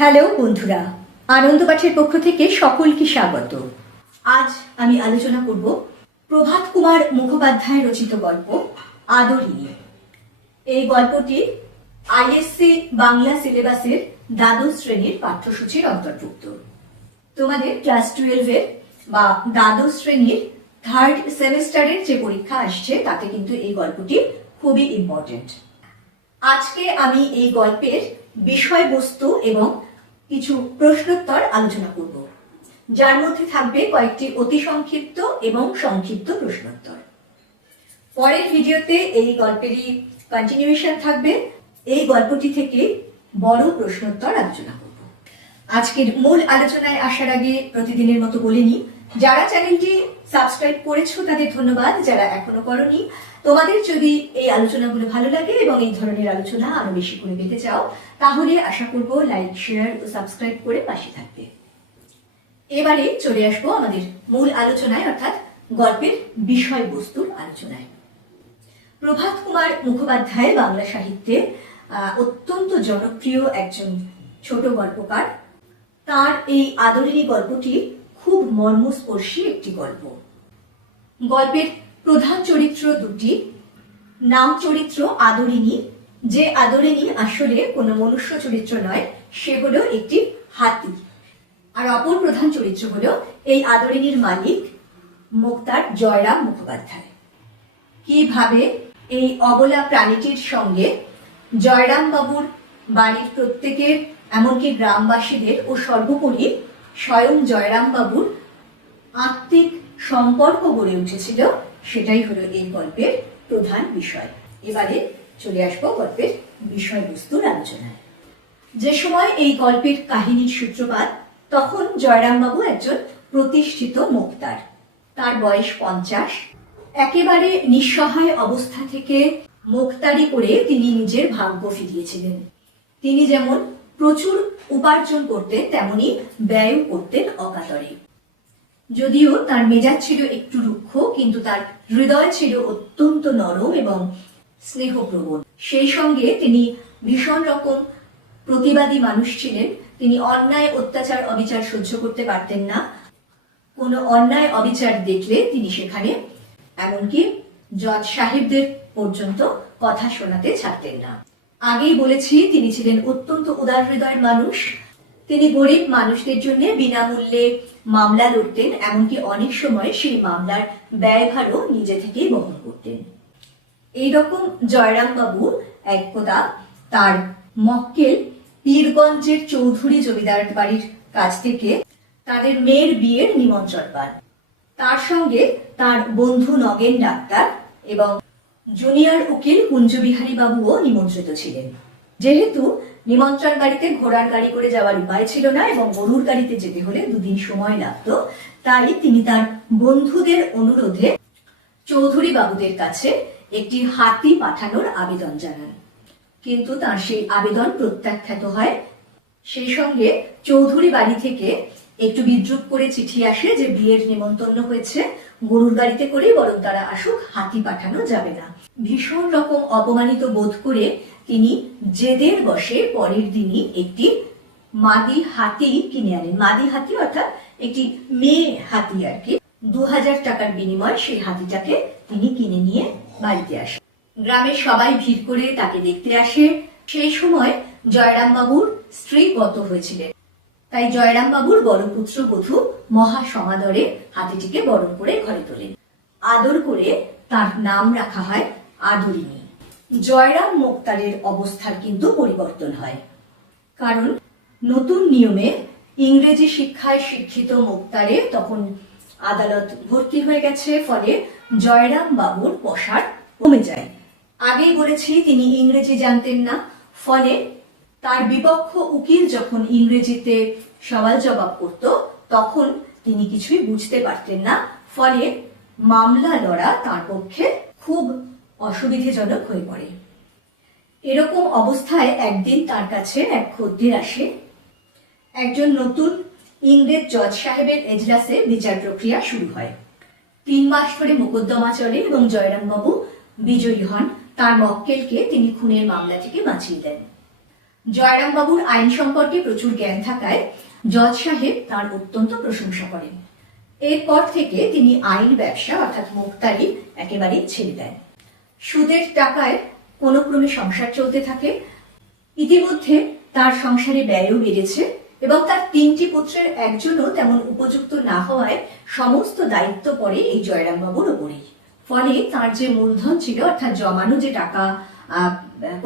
Hello বন্ধুরা, আনন্দ পাঠের পক্ষ থেকে সকলকে স্বাগত। আজ আমি আলোচনা করব প্রভাত কুমার মুখোপাধ্যায় রচিত গল্প আদরিনী। এই গল্পটি আইএসসি বাংলা সিলেবাসের দ্বাদশ শ্রেণীর পাঠ্যসূচির অন্তর্ভুক্ত। তোমাদের ক্লাস 12-এর বা দ্বাদশ শ্রেণীর থার্ড সেমিস্টারের যে পরীক্ষা আসছে তাতে কিন্তু এই গল্পটি খুবই ইম্পর্টেন্ট। আজকে আমি এই গল্পের বিষয়বস্তু এবং কিছু প্রশ্নোত্তর আলোচনা করব, যার মধ্যে থাকবে কয়েকটি অতি সংক্ষিপ্ত এবং সংক্ষিপ্ত প্রশ্নোত্তর। পরের ভিডিওতে এই গল্পেরই কন্টিনিউয়েশন থাকবে। এই গল্পটি থেকে বড় প্রশ্নোত্তর আলোচনা করব। আজকের মূল আলোচনায় আসার আগে প্রতিদিনের মতো বলে নিই, যারা চ্যানেলটি সাবস্ক্রাইব করেছো তাদের ধন্যবাদ, যারা এখনো করনি তোমাদের যদি এই আলোচনাগুলো ভালো লাগে এবং এই ধরনের আলোচনা আরো বেশি করে পেতে চাও তাহলে আশা করব লাইক, শেয়ার ও সাবস্ক্রাইব করে পাশে থাকবে। এবারে চলে আসবো আমাদের মূল আলোচনায়, অর্থাৎ গল্পের বিষয়বস্তুর আলোচনায়। প্রভাত কুমার মুখোপাধ্যায় বাংলা সাহিত্যে অত্যন্ত জনপ্রিয় একজন ছোট গল্পকার। তার এই আদরিনী গল্পটি খুব মর্মস্পর্শী একটি গল্প। গল্পের প্রধান চরিত্র দুটি। নাম চরিত্র আদরিনী, যে আদরিনী আসলে কোনো মনুষ্য চরিত্র নয়, সে হলো একটি হাতি। আর অপর প্রধান চরিত্র হলো এই আদরিনীর মালিক মোক্তার জয়রাম মুখোপাধ্যায়। কিভাবে এই অবলা প্রাণীটির সঙ্গে জয়রাম বাবুর বাড়ির প্রত্যেকের, এমনকি গ্রামবাসীদের ও সর্বোপরি স্বয়ং জয়রাম বাবুর আত্মিক সম্পর্ক গড়ে উঠেছিল, সেটাই হলো এই গল্পের প্রধান বিষয়। এবারে চলে আসবো গল্পের বিষয়বস্তুর আলোচনায়। যে সময় এই গল্পের কাহিনীর সূত্রপাত, তখন জয়রাম বাবু একজন প্রতিষ্ঠিত মোক্তার। তার বয়স 50। একেবারে নিঃসহায় অবস্থা থেকে মোক্তারি করে তিনি নিজের ভাগ্য ফিরিয়েছিলেন। তিনি যেমন প্রচুর উপার্জন করতেন, তেমনি ব্যয় করতেন অকাতরে। যদিও তার মেজাজ ছিল একটু রুক্ষ, কিন্তু তার হৃদয় ছিল অত্যন্ত নরম এবং স্নেহপ্রবণ। সেই সঙ্গে তিনি ভীষণ রকম প্রতিবাদী মানুষ ছিলেন। তিনি অন্যায়, অত্যাচার, অবিচার সহ্য করতে পারতেন না। কোনো অন্যায় অবিচার দেখলে তিনি সেখানে এমনকি জজ সাহেবদের পর্যন্ত কথা শোনাতে ছাড়তেন না। আগেই বলেছি তিনি ছিলেন অত্যন্ত উদার হৃদয়ের মানুষ। তিনি গরিব মানুষদের জন্য বিনামূল্যে মামলা লড়তেন, এমনকি অনেক সময় সেই মামলার ব্যয়ভারও নিজে থেকেই বহন করতেন। এইরকম জয়রাম বাবু একদা তার মক্কেল পীরগঞ্জের চৌধুরী জমিদার বাড়ির কাছ থেকে তাদের মেয়ের বিয়ের নিমন্ত্রণ পান। তার সঙ্গে তার বন্ধু নগেন ডাক্তার এবং জুনিয়র উকিল কুঞ্জবিহারী বাবুও নিমন্ত্রিত ছিলেন। যেহেতু নিমন্ত্রণ বাড়িতে ঘোড়ার গাড়ি করে যাওয়ার উপায় ছিল না এবং গরুর গাড়িতে যেতে হলে 2 দিন সময় লাগতো, তাই তিনি তার বন্ধুদের অনুরোধে চৌধুরী বাবুদের কাছে একটি হাতি পাঠানোর আবেদন জানান। কিন্তু তার সেই আবেদন প্রত্যাখ্যাত হয়। সেই সঙ্গে চৌধুরী বাড়ি থেকে একটু বিদ্রুপ করে চিঠি আসে যে বিয়ের নিমন্ত্রণ হয়েছে, গরুর গাড়িতে করে বরং তারা আসুক, হাতি পাঠানো যাবে না। ভীষণ রকম অপমানিত বোধ করে তিনি জেদের বশে পরের দিনই একটি মাদি হাতি কিনে আনেন। মাদি হাতি অর্থাৎ একটি মেয়ে হাতি আর কি। 2000 টাকার বিনিময়ে সেই হাতিটাকে তিনি কিনে নিয়ে বাড়িতে আসেন। গ্রামের সবাই ভিড় করে তাকে দেখতে আসে। সেই সময় জয়রাম বাবুর স্ত্রী গত হয়েছিলেন, তাই জয়রাম বাবুর বড় পুত্র বধূ মহা সমাদরে হাতিটিকে বরণ করে ঘরে তোলেন। আদর করে তার নাম রাখা হয় আদরিনী। জয়রাম মোক্তারের অবস্থার কিন্তু পরিবর্তন হয়, কারণ নতুন নিয়মে ইংরেজি শিক্ষায় শিক্ষিত মোক্তারে তখন আদালত ভর্তি হয়ে গেছে, ফলে জয়রাম বাবুর পসার কমে যায়। আগেই বলেছি তিনি ইংরেজি জানতেন না, ফলে তার বিপক্ষ উকিল যখন ইংরেজিতে সওয়াল জবাব করত তখন তিনি কিছুই বুঝতে পারতেন না, ফলে মামলা লড়া তার পক্ষে খুব অসুবিধাজনক হয়ে পড়ে। এরকম অবস্থায় একদিন তার কাছে এক খদ্দের আসে। একজন নতুন ইংরেজ জজ সাহেবের এজলাসে বিচার প্রক্রিয়া শুরু হয়। 3 মাস ধরে মোকদ্দমা চলে এবং জয়রাম বাবু বিজয়ী হন। তার মক্কেলকে তিনি খুনের মামলা থেকে বাঁচিয়ে দেন। জয়রাম বাবুর আইন সম্পর্কে প্রচুর জ্ঞান থাকায় জজ সাহেব তার অত্যন্ত প্রশংসা করেন। এরপর থেকে তিনি আইন ব্যবসা অর্থাৎ মুক্তারি একেবারেই ছেড়ে দেন। সুদের টাকায় কোনো ক্রমে সংসার চলতে থাকে। ইতিমধ্যে তার সংসারে ব্যয়ও বেড়েছে এবং তার 3টি পুত্রের একজনও তেমন উপযুক্ত না হওয়ায় সমস্ত দায়িত্ব পড়ে এই জয়রাম বাবুর ওপরেই। ফলে তার যে মূলধন ছিল অর্থাৎ জমানো যে টাকা,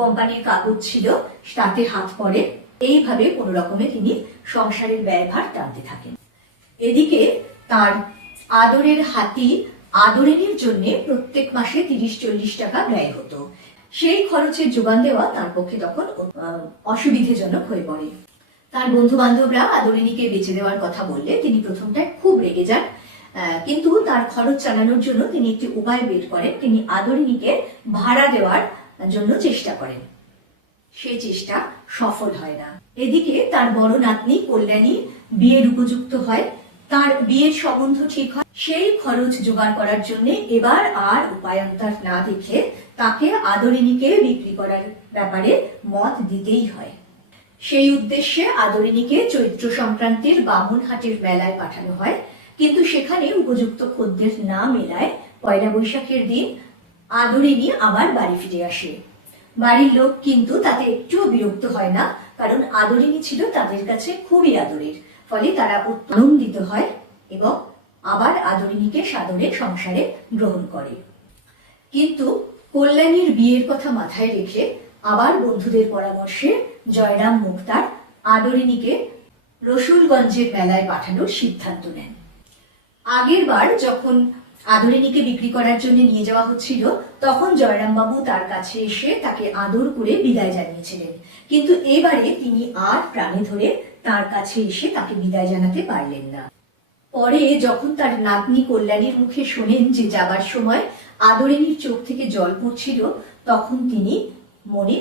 কোম্পানির কাগজ ছিল, তাতে হাত পড়ে। এইভাবে কোনো রকমে তিনি সংসারের ব্যয়ভার টানতে থাকেন। এদিকে তার আদরের হাতি আদরিনীর জন্য প্রত্যেক মাসে 30-40 টাকা ব্যয় হতো। সেই খরচের যোগান দেওয়া তার পক্ষে তখন অসুবিধাজনক হয়ে পড়ে। তার বন্ধু বান্ধবরা আদরিনীকে বেঁচে দেওয়ার কথা বললে তিনি প্রথমটায় খুব রেগে যান, কিন্তু তার খরচ চালানোর জন্য তিনি একটি উপায় বের করেন। তিনি আদরিনীকে ভাড়া দেওয়ার জন্য চেষ্টা করেন। সেই চেষ্টা সফল হয় না। এদিকে তার বড় নাতনি কল্যাণী বিয়ের উপযুক্ত হয়, তার বিয়ের সম্বন্ধ ঠিক হয়। সেই খরচ জোগাড় করার জন্য এবার আর উপায়ন্তর না দেখে তাকে আদরিনীকে বিক্রি করার ব্যাপারে মত দিতেই হয়। সেই উদ্দেশ্যে আদরিনীকে চৈত্র সংক্রান্তির বামুনহাটের মেলায় পাঠানো হয়, কিন্তু সেখানে উপযুক্ত খদ্দের না মেলায় পয়লা বৈশাখের দিন আদরিনী আবার বাড়ি ফিরে আসে। বাড়ির লোক কিন্তু তাতে একটুও বিরক্ত হয় না, কারণ আদরিনী ছিল তাদের কাছে খুবই আদরের। ফলে তারা আনন্দিত হয় এবং আবার আদরিনীকে সাদরে সংসারে গ্রহণ করে। কিন্তু কল্যাণীর বিয়ের কথা মাথায় রেখে আবার বন্ধুদের পরামর্শে জয়রাম মুক্তার আদরিনীকে রসুলগঞ্জের মেলায় পাঠানোর সিদ্ধান্ত নেন। আগের বার যখন আদরিনীকে বিক্রি করার জন্য নিয়ে যাওয়া হচ্ছিল, তখন জয়রাম বাবু তার কাছে এসে তাকে আদর করে বিদায় জানিয়েছিলেন, কিন্তু এবারে তিনি আর প্রাণে ধরে তার কাছে এসে তাকে বিদায় জানাতে পারলেন না। পরে যখন তার নাতনি কল্যাণীর মুখে শোনেন যে যাবার সময় আদরিনীর চোখ থেকে জল পড়ছিল, তখন তিনি মনে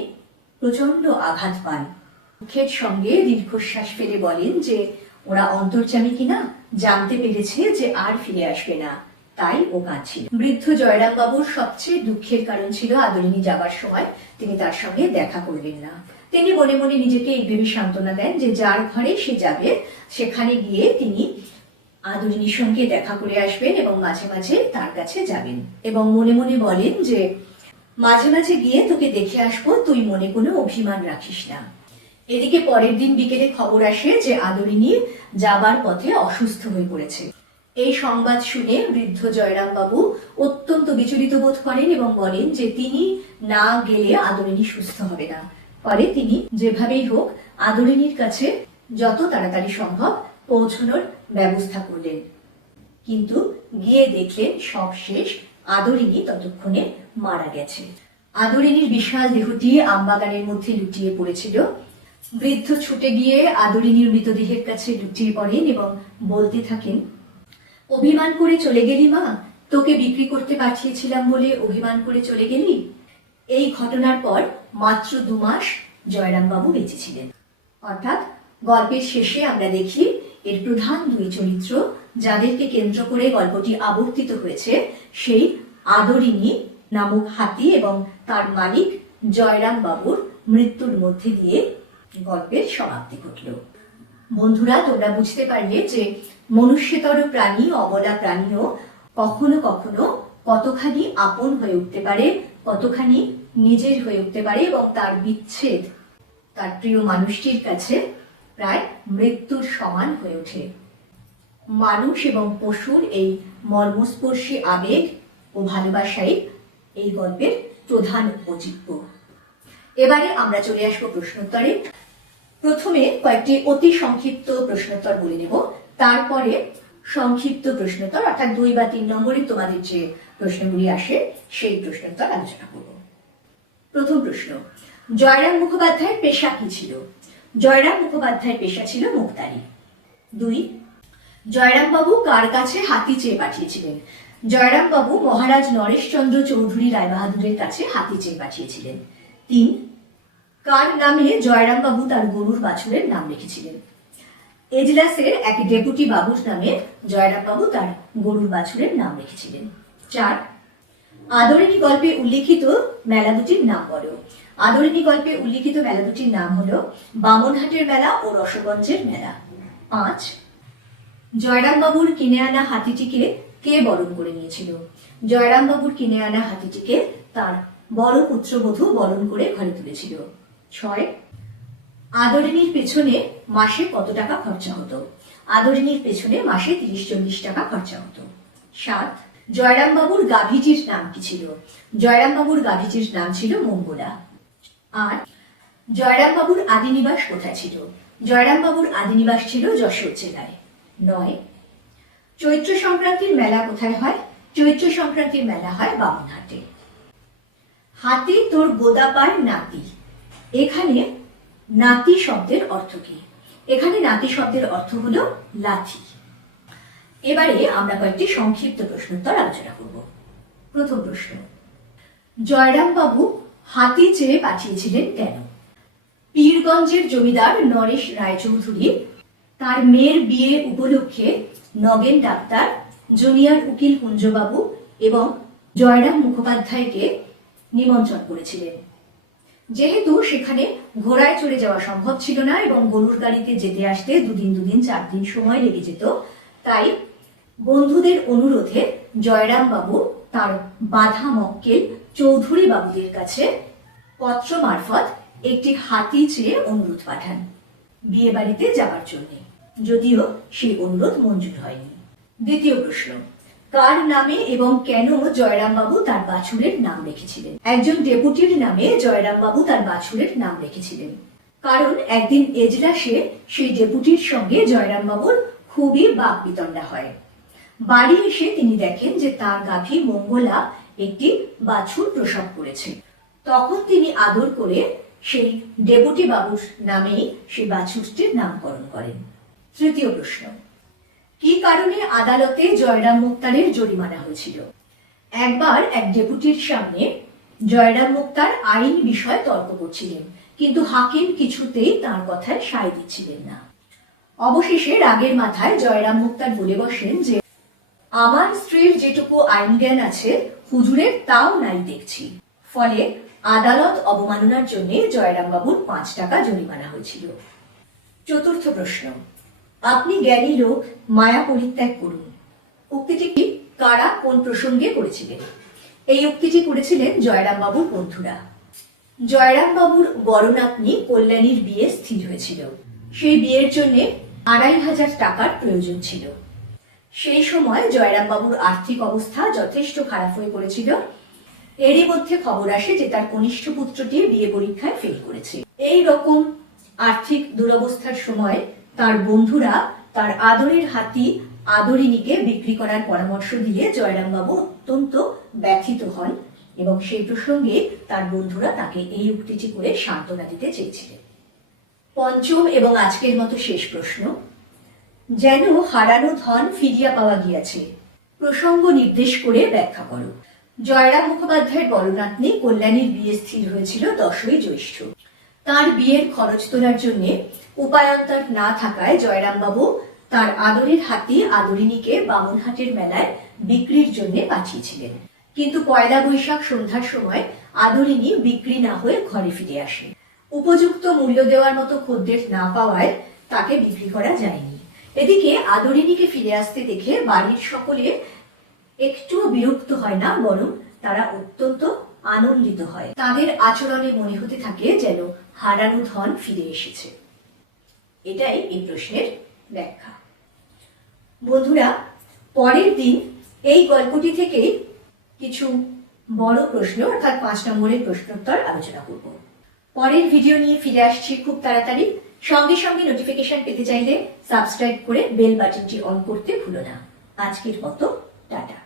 প্রচন্ড আঘাত পান। দুঃখের সঙ্গে দীর্ঘশ্বাস ফেলে বলেন যে ওরা অন্তর্যামী কিনা জানতে পেরেছে যে আর ফিরে আসবে না, তাই ও কাঁদছিল। বৃদ্ধ জয়রাম বাবুর সবচেয়ে দুঃখের কারণ ছিল আদরিনী যাবার সময় তিনি তার সঙ্গে দেখা করলেন না। তিনি মনে মনে নিজেকে এই ভেবে সান্ত্বনা দেন যে যার ঘরে সে যাবে সেখানে গিয়ে তিনি আদরিনীর সঙ্গে দেখা করে আসবেন এবং মাঝে মাঝে তার কাছে যাবেন, এবং মনে মনে বলেন যে মাঝে মাঝে গিয়ে তোকে দেখে আসবো, তুই মনে কোনো অভিমান রাখিস না। এদিকে পরের দিন বিকেলে খবর আসে যে আদরিনী যাবার পথে অসুস্থ হয়ে পড়েছে। এই সংবাদ শুনে বৃদ্ধ জয়রাম বাবু অত্যন্ত বিচলিত বোধ করেন এবং বলেন যে তিনি না গেলে আদরিনী সুস্থ হবে না। ফলে তিনি যেভাবেই হোক আদরিনীর কাছে যত তাড়াতাড়ি সম্ভব পৌঁছানোর ব্যবস্থা করলেন। কিন্তু গিয়ে দেখলেন সব শেষ, আদরিনী ততক্ষণে মারা গেছে। আদরিনীর বিশাল দেহটি আমবাগানের মধ্যে লুটিয়ে পড়েছিল। বৃদ্ধ ছুটে গিয়ে আদরিনীর মৃতদেহের কাছে লুটিয়ে পড়েন এবং বলতে থাকেন, অভিমান করে চলে গেলি মা, তোকে বিক্রি করতে পাঠিয়েছিলাম বলে অভিমান করে চলে গেলি। এই ঘটনার পর মাত্র 2 মাস জয়রাম বাবু বেঁচে ছিলেন। অর্থাৎ গল্পের শেষে আমরা দেখি এর প্রধান 2 চরিত্র যাদেরকে কেন্দ্র করে গল্পটি আবর্তিত হয়েছে, সেই আদরিনী নামক হাতি এবং তার মালিক জয়রাম বাবুর মৃত্যুর মধ্যে দিয়ে গল্পের সমাপ্তি ঘটল। বন্ধুরা, তোমরা বুঝতে পারলে যে মনুষ্যতর প্রাণী, অবলা প্রাণীও কখনো কখনো কতখানি আপন হয়ে উঠতে পারে, কতখানি নিজের হয়ে উঠতে পারে, এবং তার বিচ্ছেদ তার প্রিয় মানুষটির কাছে প্রায় মৃত্যুর সমান হয়ে ওঠে। মানুষ এবং পশুর এই মর্মস্পর্শী আবেগ ও ভালোবাসাই এই গল্পের প্রধান উপজীব্য। এবারে আমরা চলে আসবো প্রশ্নোত্তরে। প্রথমে কয়েকটি অতি সংক্ষিপ্ত প্রশ্নোত্তর বলে নেব, তারপরে সংক্ষিপ্ত প্রশ্নোত্তর অর্থাৎ 2 বা 3 নম্বরে তোমাদের যে প্রশ্নগুলি আসে সেই প্রশ্নোত্তর আলোচনা করব। প্রথম প্রশ্ন, জয়রাম মুখোপাধ্যায়ের পেশা কি ছিল? জয়রাম মুখোপাধ্যায়ের পেশা ছিল মুক্তারি। 2, জয়রাম বাবু কার কাছে হাতি চেয়ে পাঠিয়েছিলেন? জয়রাম বাবু মহারাজ নরেশচন্দ্র চৌধুরী রায়বাহাদুরের কাছে হাতি চেয়ে পাঠিয়েছিলেন। 3, কার নামে জয়রাম বাবু তার গরুর বাছুরের নাম রেখেছিলেন? এজলাসের এক ডেপুটি বাবুর নামে জয়রাম বাবু তার গরুর বাছুরের নাম রেখেছিলেন। 4, আদরিনী গল্পে উল্লেখিত মেলা দুটির নাম বলো। আদরিণী গল্পে উল্লিখিত মেলা দুটির নাম হলো বামনহাটের মেলা ও রসগঞ্জের মেলা। 5, জয়রামবাবুর কিনে আনা হাতিটিকে কে বরণ করে নিয়েছিল? জয়রামবাবুর কিনে আনা হাতিটিকে তার বড় পুত্রবধূ বরণ করে ঘরে তুলেছিল। 6, আদরিণীর পেছনে মাসে কত টাকা খরচা হতো? আদরিণীর পেছনে মাসে 30-40 টাকা খরচা হতো। 7, জয়রামবাবুর গাভীটির নাম কি ছিল? জয়রামবাবুর গাভীটির নাম ছিল মঙ্গলা। 8, জয়রামবাবুর আদিনিবাস কোথায় ছিল? জয়রামবাবুর আদিনিবাস ছিল যশোর জেলায়। 9, চৈত্র সংক্রান্তির মেলা কোথায় হয়? চৈত্র সংক্রান্তির মেলা হয় বামনহাটে। হাতি তোর গোদাপার নাতি, এখানে নাতি শব্দের অর্থ কি? এখানে নাতি শব্দের অর্থ হলো লাঠি। এবারে আমরা কয়েকটি সংক্ষিপ্ত প্রশ্নোত্তর আলোচনা করব। প্রথম প্রশ্ন, জয়রামবাবু হাতি চেয়ে পাঠিয়েছিলেন কেন? পীরগঞ্জের জমিদার নরেশ রায়চৌধুরী তার মেয়ের বিয়ে উপলক্ষে নগেন ডাক্তার, জুনিয়র উকিল কুঞ্জবাবু এবং জয়রাম মুখোপাধ্যায়কে নিমন্ত্রণ করেছিলেন। যেহেতু সেখানে ঘোড়ায় চড়ে যাওয়া সম্ভব ছিল না এবং গরুর গাড়িতে যেতে আসতে 2 দিন 4 দিন সময় লেগে যেত, তাই বন্ধুদের অনুরোধে জয়রাম বাবু তার বাধা মক্কেল চৌধুরী বাবুদের কাছে পত্র মারফত একটি হাতি চেয়ে অনুরোধ পাঠান বিয়ে বাড়িতে যাবার জন্য, যদিও সেই অনুরোধ মঞ্জুর হয়নি। দ্বিতীয় প্রশ্ন, কার নামে এবং কেন জয়রামবাবু তার বাছুরের নাম রেখেছিলেন? একজন ডেপুটির নামে জয়রামবাবু তার বাছুরের নাম রেখেছিলেন, কারণ একদিন এজলাসে সেই ডেপুটির সঙ্গে জয়রামবাবুর খুবই বাকবিতণ্ডা হয়। বাড়ি এসে তিনি দেখেন যে তার গাভী মঙ্গলা একটি বাছুর প্রসব করেছে। তখন তিনি আদর করে সেই ডেপুটি বাবুর নামেই সেই বাছুরটির নামকরণ করেন। তৃতীয় প্রশ্ন, কি কারণে আদালতে জয়রাম মুক্তারের জরিমানা হয়েছিল? একবার এক ডেপুটির সামনে জয়রাম মুক্তার আইন বিষয়ে তর্ক করছিলেন, কিন্তু হাকিম কিছুতেই তার কথায় সায় দিচ্ছিলেন না। অবশেষে রাগের মাথায় জয়রাম মুক্তার বলে বসেন যে আমার স্ত্রীর যেটুকু আইন জ্ঞান আছে হুজুরের তাও নাই দেখছি। ফলে আদালত অবমাননার জন্য জয়রামবাবুর 5 টাকা জরিমানা হয়েছিল। চতুর্থ প্রশ্ন, আপনি জ্ঞানী লোক, মায়া পরিত্যাগ করুন, উক্তিটি কি কারা কোন প্রসঙ্গে করেছিলেন? এই উক্তিটি করেছিলেন জয়রামবাবুর বন্ধুরা। জয়রামবাবুর বড় নাতনি কল্যাণীর বিয়ে স্থির হয়েছিল। সেই বিয়ের জন্য 2500 টাকার প্রয়োজন ছিল। সেই সময় জয়রামবাবুর আর্থিক অবস্থা যথেষ্ট খারাপ হয়ে পড়েছিল। এরই মধ্যে খবর আসে যে তার কনিষ্ঠ পুত্রটি বিয়ে পরীক্ষায় ফেল করেছে। এই রকম আর্থিক দুরবস্থার সময় তার বন্ধুরা তার আদরের হাতি আদরিণীকে বিক্রি করার পরামর্শ দিয়ে জয়রামবাবু অত্যন্ত ব্যথিত হন এবং সেই প্রসঙ্গে তার বন্ধুরা তাকে এই উক্তিটি করে সান্ত্বনা দিতে চেয়েছিলেন। পঞ্চম এবং আজকের মতো শেষ প্রশ্ন, যেন হারানো ধন ফিরিয়া পাওয়া গিয়াছে, প্রসঙ্গ নির্দেশ করে ব্যাখ্যা করো। জয়রাম মুখোপাধ্যায়ের বড় নাতনি কল্যাণীর বিয়ে স্থির হয়েছিল 10ই জ্যৈষ্ঠ। তার বিয়ের খরচ তোলার জন্য উপায়ন্তর না থাকায় জয়রামবাবু তার আদরের হাতি আদরিণীকে বামনহাটের মেলায় বিক্রির জন্য পাঠিয়েছিলেন, কিন্তু পয়লা বৈশাখ সন্ধ্যার সময় আদরিণী বিক্রি না হয়ে ঘরে ফিরে আসে। উপযুক্ত মূল্য দেওয়ার মতো খদ্দের না পাওয়ায় তাকে বিক্রি করা যায়নি। এদিকে আদরিণীকে ফিরে আসতে দেখে বাড়ির সকলে একটুও বিরক্ত হয় না, বরং তারা অত্যন্ত আনন্দিত হয়। তাদের আচরণে মনে হতে থাকে যেন হারানো ধন ফিরে এসেছে। এটাই এই প্রশ্নের ব্যাখ্যা। বন্ধুরা, পরের দিন এই গল্পটি থেকে কিছু বড় প্রশ্ন অর্থাৎ 5 নম্বরের প্রশ্নোত্তর আলোচনা করব। পরের ভিডিও নিয়ে ফিরে আসছি খুব তাড়াতাড়ি। সঙ্গে সঙ্গে নোটিফিকেশন পেতে চাইলে সাবস্ক্রাইব করে বেল বাটনটি অন করতে ভুলো না। আজকের মতো টাটা।